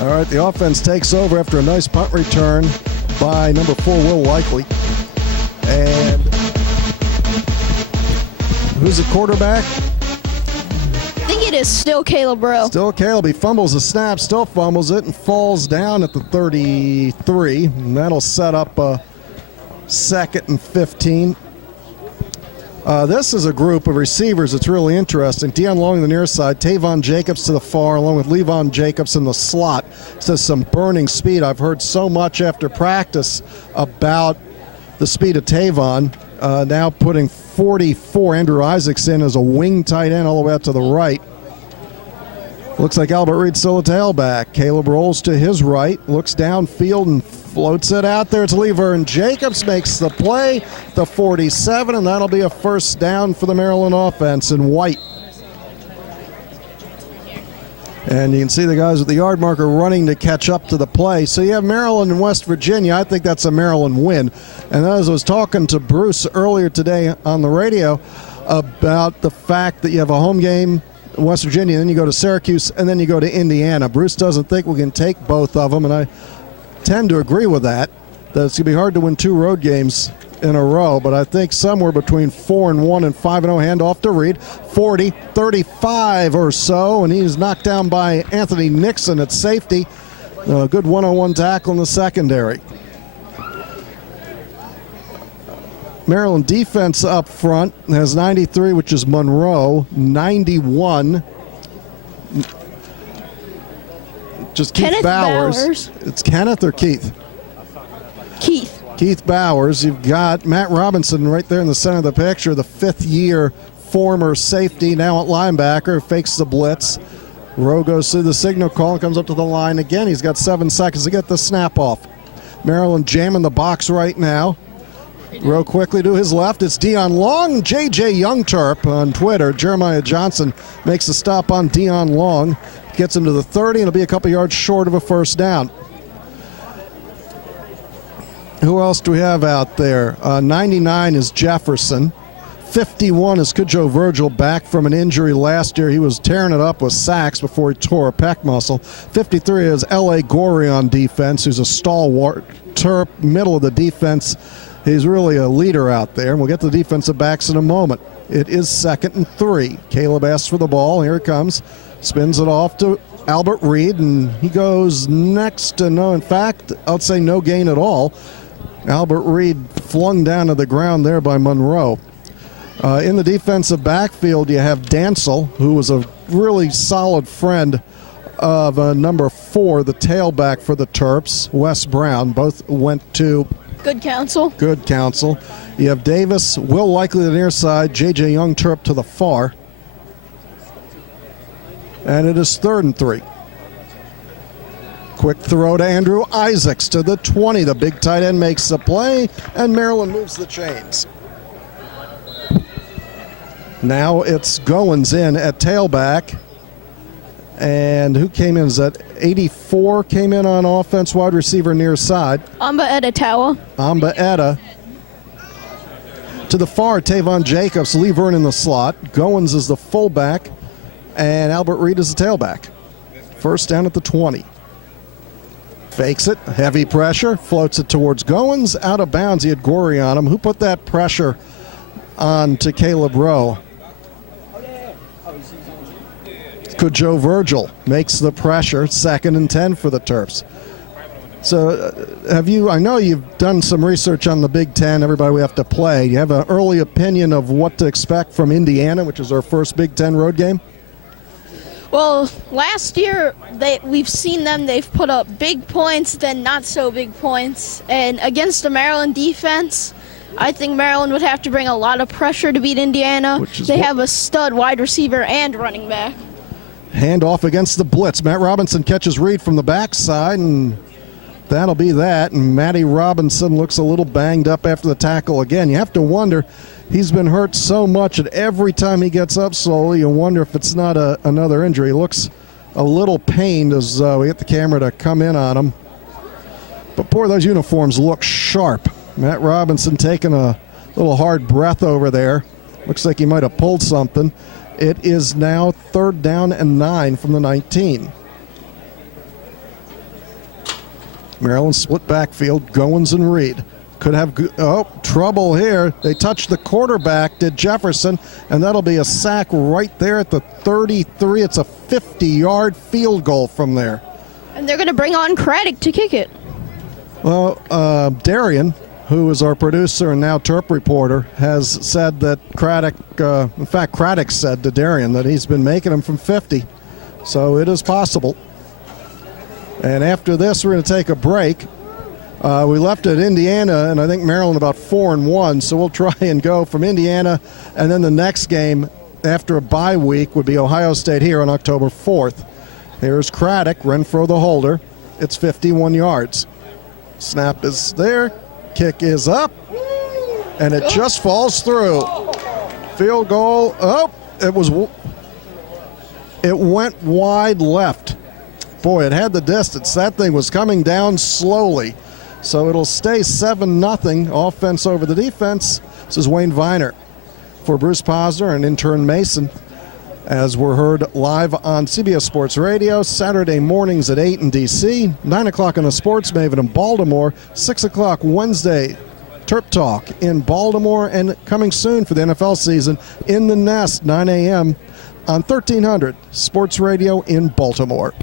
All right, the offense takes over after a nice punt return by number 4, Will Likely. And who's the quarterback? I think it is still Caleb Rowe. Still Caleb. He fumbles the snap, still fumbles it, and falls down at the 33. And that'll set up a 2nd and 15. This is a group of receivers that's really interesting. Deion Long on the near side, Tavon Jacobs to the far, along with Levon Jacobs in the slot. Says some burning speed. I've heard so much after practice about the speed of Tavon. Now putting 44, Andrew Isaacs in as a wing tight end all the way out to the right. Looks like Albert Reed's still a tailback. Caleb rolls to his right, looks downfield and floats it out there to Levern Jacobs, makes the play, the 47, and that'll be a first down for the Maryland offense in white. And you can see the guys with the yard marker running to catch up to the play. So you have Maryland and West Virginia. I think that's a Maryland win. And as I was talking to Bruce earlier today on the radio about the fact that you have a home game in West Virginia, then you go to Syracuse, and then you go to Indiana. Bruce doesn't think we can take both of them, and I tend to agree with that. That it's going to be hard to win 2 road games in a row, but I think somewhere between 4-1 and 5-0. Handoff to Reed, 40, 35 or so, and he's knocked down by Anthony Nixon at safety. A good one-on-one tackle in the secondary. Maryland defense up front has 93, which is Monroe, 91. Just Keith Kenneth Bowers. It's Kenneth or Keith? Keith Bowers. You've got Matt Robinson right there in the center of the picture, the 5th-year former safety, now at linebacker, fakes the blitz. Rowe goes through the signal call and comes up to the line again. He's got 7 seconds to get the snap off. Maryland jamming the box right now. Rowe quickly to his left. It's Deion Long. J.J. Young Terp on Twitter. Jeremiah Johnson makes a stop on Deion Long. Gets him to the 30, and it'll be a couple yards short of a first down. Who else do we have out there? 99 is Jefferson. 51 is Kujo Virgil, back from an injury last year. He was tearing it up with sacks before he tore a pec muscle. 53 is L.A. Gorey on defense, who's a stalwart Terp, middle of the defense. He's really a leader out there, and we'll get to the defensive backs in a moment. It is 2nd and 3. Caleb asks for the ball. Here it comes. Spins it off to Albert Reed, and he goes next to no. In fact, I'd say no gain at all. Albert Reed flung down to the ground there by Monroe. In the defensive backfield, you have Dansel, who was a really solid friend of number 4, the tailback for the Terps, Wes Brown. Both went to Good counsel. You have Davis, Will Likely to the near side, J.J. Young Terp to the far. And it is 3rd and 3. Quick throw to Andrew Isaacs to the 20. The big tight end makes the play, and Maryland moves the chains. Now it's Goins in at tailback. And who came in? Is that 84 came in on offense, wide receiver near side? Amba Etta. To the far, Tavon Jacobs, Lee Vern in the slot. Goins is the fullback, and Albert Reed is the tailback. First down at the 20. Fakes it, heavy pressure, floats it towards Goins, out of bounds. He had Gorey on him. Who put that pressure on to Caleb Rowe? Kujo Virgil makes the pressure. 2nd and 10 for the Terps. So I know you've done some research on the Big Ten, everybody we have to play. You have an early opinion of what to expect from Indiana, which is our first Big Ten road game? Well, last year we've seen them. They've put up big points, then not so big points. And against the Maryland defense, I think Maryland would have to bring a lot of pressure to beat Indiana. They have a stud wide receiver and running back. Handoff against the blitz. Matt Robinson catches Reed from the backside, and that'll be that. And Matty Robinson looks a little banged up after the tackle again. You have to wonder, he's been hurt so much that every time he gets up slowly, you wonder if it's not another injury. He looks a little pained as we get the camera to come in on him. But boy, those uniforms look sharp. Matt Robinson taking a little hard breath over there. Looks like he might have pulled something. It is now 3rd down and 9 from the 19. Maryland split backfield, Goins and Reed. Could have, trouble here. They touched the quarterback, did Jefferson, and that'll be a sack right there at the 33. It's a 50-yard field goal from there. And they're going to bring on Craddock to kick it. Well, Darian, who is our producer and now Terp reporter, has said that Craddock, in fact, Craddock said to Darian that he's been making them from 50. So it is possible. And after this, we're going to take a break. We left at Indiana, and I think Maryland about 4-1, so we'll try and go from Indiana, and then the next game after a bye week would be Ohio State here on October 4th. Here's Craddock, Renfro the holder. It's 51 yards. Snap is there, kick is up, and it just falls through. Field goal, it went wide left. Boy, it had the distance. That thing was coming down slowly. So it'll stay 7-0 offense over the defense. This is Wayne Viener for Bruce Posner and Intern Mason, as we're heard live on CBS Sports Radio Saturday mornings at 8 in D.C., 9 o'clock on the Sports Maven in Baltimore, 6 o'clock Wednesday, TerpTalk in Baltimore, and coming soon for the NFL season in the Nest, 9 a.m. on 1300 Sports Radio in Baltimore.